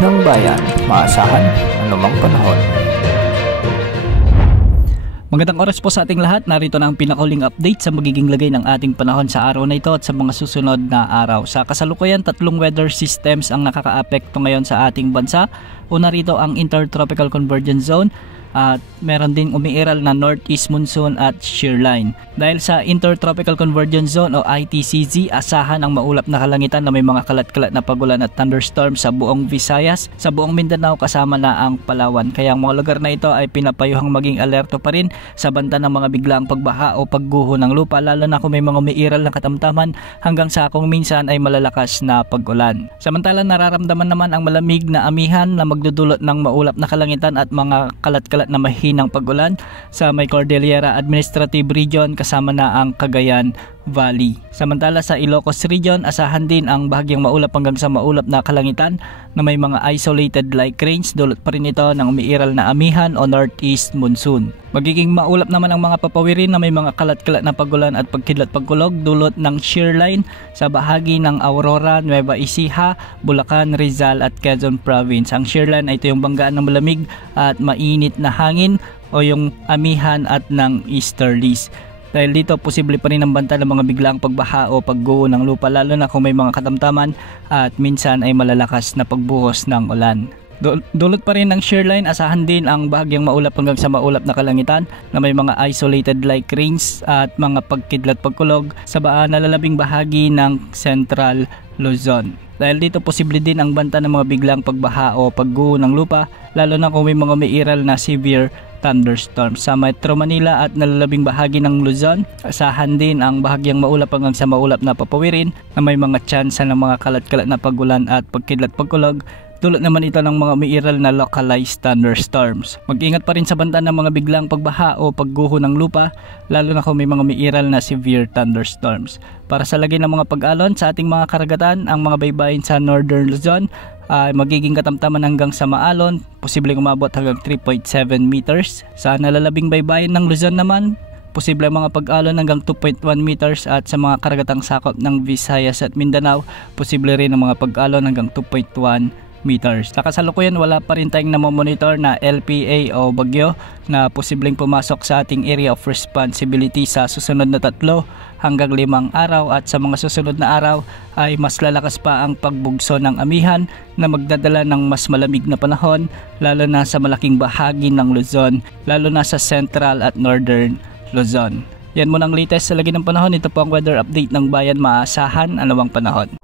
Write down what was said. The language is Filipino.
ng bayan, maasahan anumang panahon. Magandang oras po sa ating lahat. Narito na ang pinakahuling update sa magiging lagay ng ating panahon sa araw na ito at sa mga susunod na araw. Sa kasalukuyan, tatlong weather systems ang nakakaapekto ngayon sa ating bansa. Una rito ang Intertropical Convergence Zone at meron din umiiral na Northeast Monsoon at Shear Line. Dahil sa Intertropical Convergence Zone o ITCZ, asahan ang maulap na kalangitan na may mga kalat-kalat na pagulan at thunderstorm sa buong Visayas, sa buong Mindanao kasama na ang Palawan. Kaya ang mga lugar na ito ay pinapayuhang maging alerto pa rin sa banta ng mga biglaang pagbaha o pagguho ng lupa, lalo na kung may mga umiiral na katamtaman hanggang sa kung minsan ay malalakas na pag-ulan. Samantala, nararamdaman naman ang malamig na amihan na magdudulot ng maulap na kalangitan at mga kalat-kalat na mahinang pag-ulan sa may Cordillera Administrative Region kasama na ang Cagayan Valley. Samantala sa Ilocos Region, asahan din ang bahagyang maulap hanggang sa maulap na kalangitan na may mga isolated light rains. Dulot pa rin ito ng umiiral na amihan o Northeast Monsoon. Magiging maulap naman ang mga papawirin na may mga kalat-kalat na pagulan at pagkidlat pagkulog dulot ng shear line sa bahagi ng Aurora, Nueva Ecija, Bulacan, Rizal at Quezon Province. Ang shear line ay ito yung banggaan ng malamig at mainit na hangin o yung amihan at ng easterlies. Dahil dito, posible pa rin ang banta ng mga biglaang pagbaha o pagguho ng lupa, lalo na kung may mga katamtaman at minsan ay malalakas na pagbuhos ng ulan. Dulot pa rin ng shear line, asahan din ang bahagyang maulap hanggang sa maulap na kalangitan na may mga isolated light rains at mga pagkidlat pagkulog sa nalalabing bahagi ng Central Luzon. Dahil dito, posible din ang banta ng mga biglaang pagbaha o pagguho ng lupa, lalo na kung may mga umiiral na severe thunderstorm. Sa Metro Manila at nalalabing bahagi ng Luzon, asahan din ang bahagyang maulap hanggang sa maulap na papawirin na may mga tsansa ng mga kalat-kalat na pagulan at pagkidlat pagkulog. Dulot naman ito ng mga umiiral na localized thunderstorms. Mag-ingat pa rin sa banta ng mga biglang pagbaha o pagguho ng lupa, lalo na kung may mga umiiral na severe thunderstorms. Para sa lagay ng mga pag-alon sa ating mga karagatan, ang mga baybayin sa Northern Luzon ay magiging katamtaman hanggang sa maalon, posibleng umabot hanggang 3.7 meters. Sa nalalabing baybayin ng Luzon naman, posible mga pag-alon hanggang 2.1 meters at sa mga karagatang sakop ng Visayas at Mindanao, posible rin ang mga pag-alon hanggang 2.1 meters. Sa kasalukuyan, wala pa rin tayong namomonitor na LPA o bagyo na posibleng pumasok sa ating area of responsibility sa susunod na 3 hanggang 5 araw, at sa mga susunod na araw ay mas lalakas pa ang pagbugso ng amihan na magdadala ng mas malamig na panahon, lalo na sa malaking bahagi ng Luzon, lalo na sa Central at Northern Luzon. Yan muna ang latest sa lagi ng panahon. Ito po ang weather update ng bayan, maasahan anumang panahon.